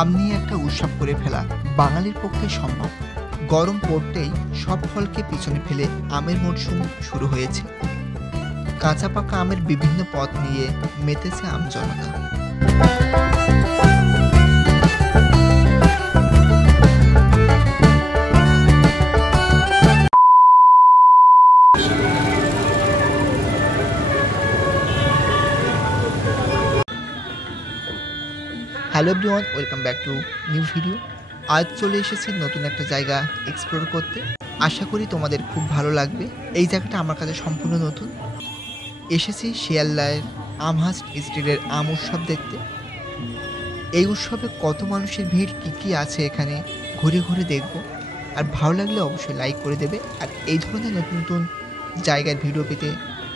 আম নিয়ে একটা উৎসব করে ফেলা বাঙালির পক্ষে সম্ভব। গরম পড়তেই সব ফলকে পিছনে ফেলে আমের মরশুম শুরু হয়েছে। কাঁচা পাকা আমের বিভিন্ন পদ নিয়ে মেতেছে আম জনতা। Hello everyone, welcome back to new video. আজ চলে এসেছি নতুন একটা জায়গা এক্সপ্লোর করতে। আশা করি তোমাদের খুব ভালো লাগবে। এই জায়গাটা আমার কাছে সম্পূর্ণ নতুন। এসেছি শিয়ালদাহের আমহাস্ট স্ট্রিটের আম উৎসব দেখতে। এই উৎসবে কত মানুষের ভিড়, কী আছে এখানে ঘুরে ঘুরে দেখব। আর ভালো লাগলে অবশ্যই লাইক করে দেবে। আর এই ধরনের নতুন নতুন জায়গার ভিডিও পেতে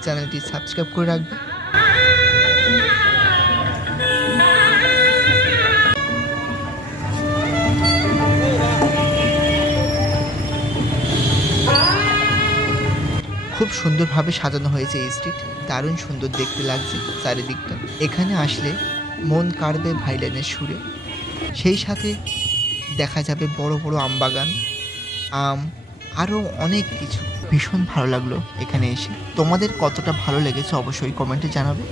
চ্যানেলটি সাবস্ক্রাইব করে রাখবে। খুব সুন্দরভাবে সাজানো হয়েছে এই স্ট্রিট। দারুণ সুন্দর দেখতে লাগছে চারিদিকটা। এখানে আসলে মন কাড়বে ভাইলিনের সুরে। সেই সাথে দেখা যাবে বড় বড় আম বাগান, আম, আরও অনেক কিছু। ভীষণ ভালো লাগলো এখানে এসে। তোমাদের কতটা ভালো লেগেছে অবশ্যই কমেন্টে জানাবে।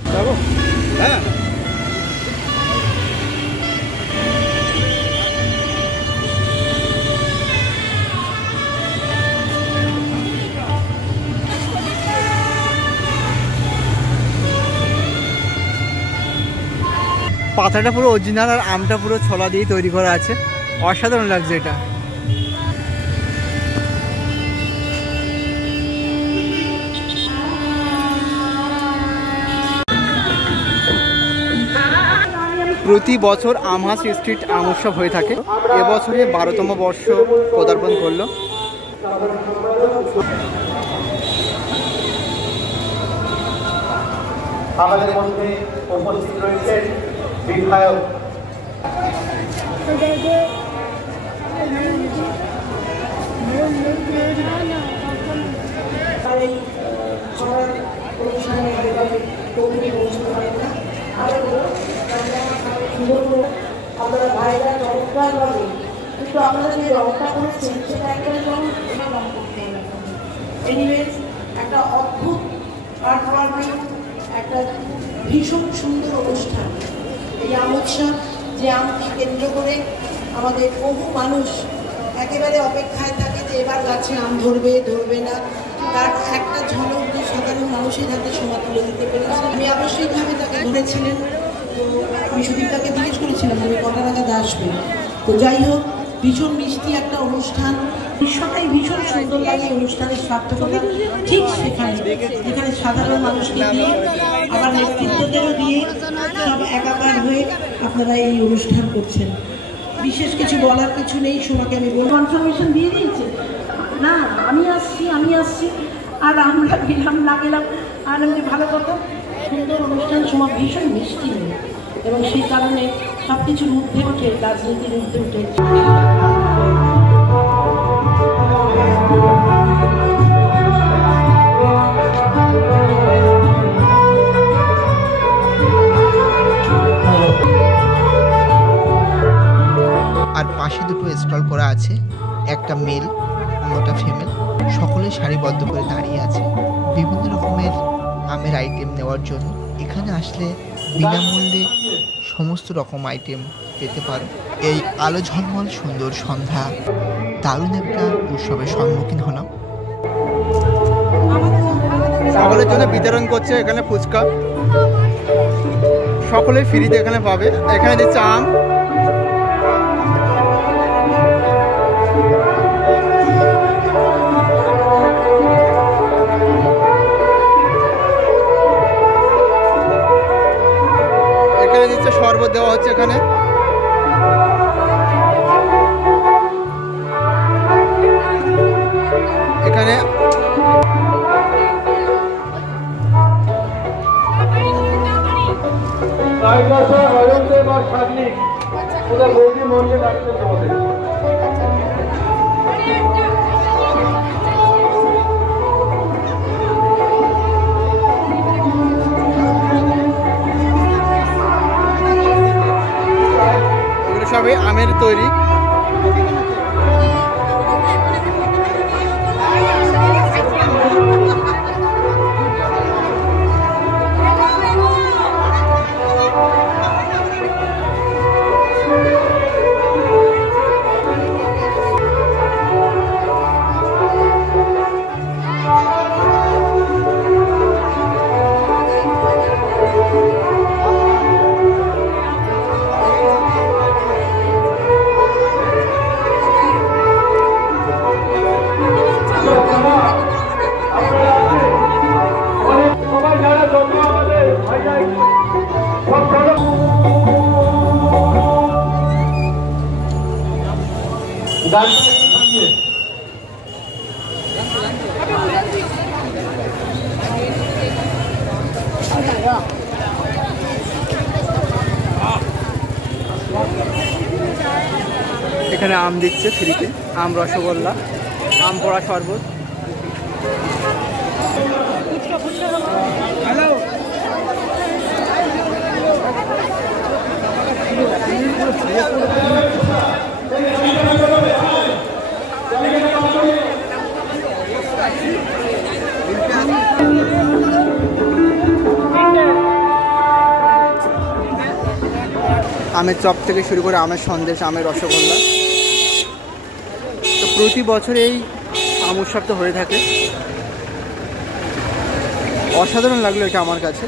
পাতাটা পুরো অরিজিনাল আর আমটা পুরো ছোলা দিয়ে তৈরি করা আছে। অসাধারণ লাগছে এটা। প্রতি বছর আমহাস্ট স্ট্রিট আম উৎসব হয়ে থাকে। এবছরে 12তম বর্ষ পদার্পণ করলো। আমাদের মধ্যে উপস্থিত রয়েছেন বিধায়ক আপনারা ভাইরা চমৎকার ভাবে, কিন্তু আপনারা যে রংটা করেছেন সেটা একবারে রং করতে হবে। এনিওয়েজ, একটা অদ্ভুত আর্ট ওয়ার্কিং, একটা ভীষণ সুন্দর অনুষ্ঠান এই আম উৎসব, যে আমকে কেন্দ্র করে আমাদের বহু মানুষ একেবারে অপেক্ষায় থাকে যে এবার গাছে আম ধরবে না। তার একটা ঝলক যে সাধারণ মানুষের হাতে সমা তুলে দিতে পেরেছে। আমি আবশ্যিকভাবে তাকে ধরেছিলেন, তো আমি সুদীপটাকে জিজ্ঞেস করেছিলাম আমি কটা নাগাদ আসবে। তো যাই হোক, ভীষণ মিষ্টি একটা অনুষ্ঠান, বিশ্বটাই ভীষণ সুন্দর লাগে। অনুষ্ঠানের সার্থকতা ঠিক সেখানে, যেখানে সাধারণ মানুষকে দিয়ে আবার নেতৃত্বদেরও দিয়ে সব একাকার হয়ে আপনারা এই অনুষ্ঠান করছেন। বিশেষ কিছু বলার কিছু নেই। সোমাকে আমি কনফার্মেশন দিয়ে দিয়েছি, না আমি আসছি আর আমরা গেলাম না গেলাম আর আমি ভালো কথা। সুন্দর অনুষ্ঠান, সোমা ভীষণ মিষ্টি নেই, এবং সেই কারণে সব কিছুর মধ্যে উঠে রাজনীতির মধ্যে উঠে আর পাশে দুটো স্টল করা আছে, একটা মেল অন্যটা ফিমেল। সকলে সারিবদ্ধ করে দাঁড়িয়ে আছে বিভিন্ন রকমের আমের আইটেম নেওয়ার জন্য। এখানে আসলে বিনামূল্যে সমস্ত রকম আইটেম পেতে পারো। এই আলো ঝলমল সুন্দর সন্ধ্যা দারুণ একটা উৎসবের সম্মুখীন হলাম। সকলের জন্য বিতরণ করছে এখানে ফুচকা, সকলে ফ্রিতে এখানে পাবে। এখানে দিচ্ছে আম, এখানে দিচ্ছে শরবত দেওয়া হচ্ছে। এখানে এখানে বৌদি মন্দির রাখতে তোমাদের তৈরি। এখানে আম দিচ্ছে ফ্রিতে, আম রসগোল্লা, আম পোড়া শরবত। আমের চপ থেকে শুরু করে আমের সন্দেশ, আমের রসগোল্লা। তো প্রতি বছর এই আম উৎসব তো হয়ে থাকে। অসাধারণ লাগলো এটা আমার কাছে।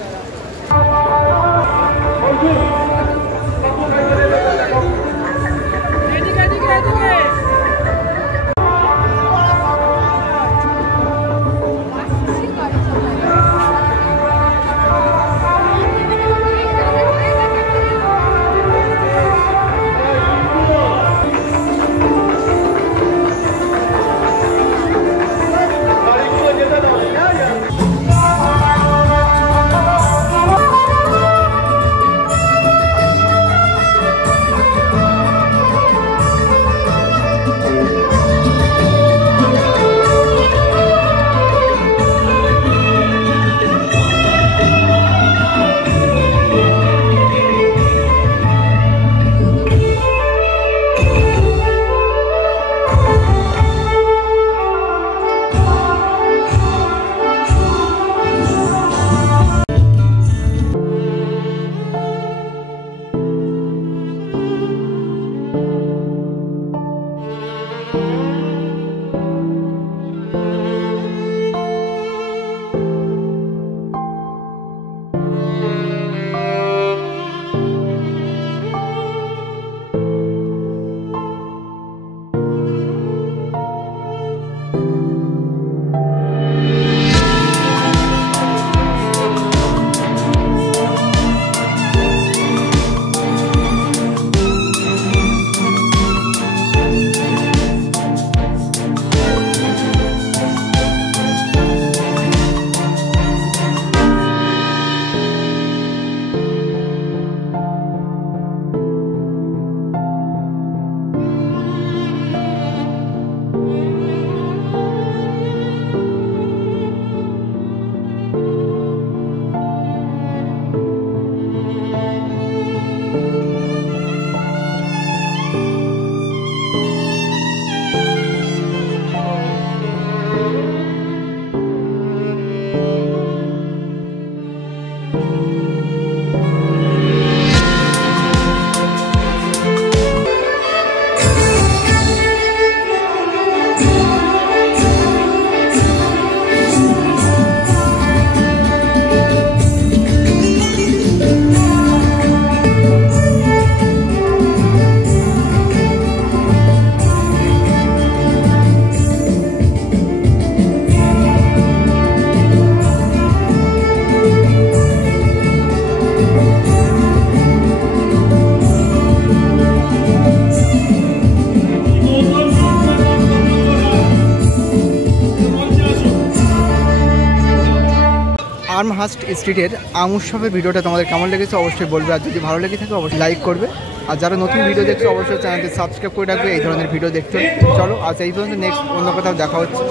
আর্মহার্স্ট স্ট্রিটের আম উৎসবের ভিডিওটা তোমাদের কেমন লেগেছে অবশ্যই বলবে, আর যদি ভালো লেগে থাকে অবশ্যই লাইক করবে, আর যারা নতুন ভিডিও দেখছো অবশ্যই চ্যানেলটি সাবস্ক্রাইব করে রাখবে এই ধরনের ভিডিও দেখতে। চলো আজ এই পর্যন্ত, নেক্সট অন্য কোথাও দেখা হচ্ছে।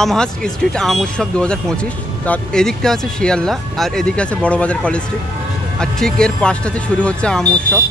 আর্মহার্স্ট স্ট্রিট আম উৎসব 2025। তার এদিকটা আছে শিয়ালদা আর এদিকে আছে বড়বাজার কলেজ স্ট্রিট, আর ঠিক এর পাশটাতে শুরু হচ্ছে আম উৎসব।